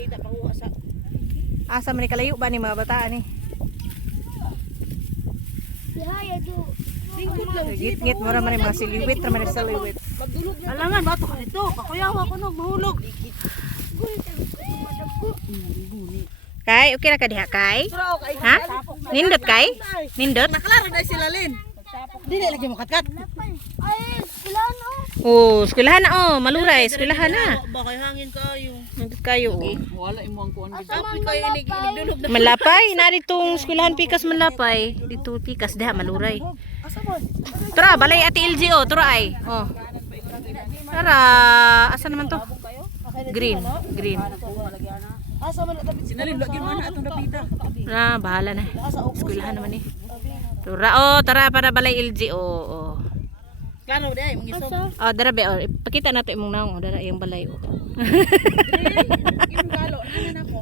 Dita panguha sa. Asa man ni kalayo ba ni mga bataan ni? Lingkod lang. Git-git mo ra man ni mga siliwit, ra man ni siliwit. Magdulog na. Alangan bato ka dito. Pakuyawa ko nog mahulog. Kay, okay ra ka diha kay? Pero kay Ha? Nindot kay? Nindot? Nakalaro na sila Lin. Dili lagi mo katkat. Oh, eskwelahan na oh, maluray, eskwelahan na. Bakay hangin kayo. Nindot kayo oh. Wala imo ang kuan dito. Apoy kayo inigdulog na. Malapay, na ditong eskwelahan Pikas Malapay. Dito Pikas diha maluray. Asa man? Tara, balay ati LGO, tara ay. Oh. Tara, asa naman to? Green, green. asa man tabi Sinalin lagi man atong dapita. Na, bahala na. Eskwelahan naman eh. Tara, oh, tara para balay LGO. Oh. Klaro di ay mong isog. Oh, dara be, oh. Ipakita nato imong naong, oh, dara yung balay oh. Imong galo nanan ako.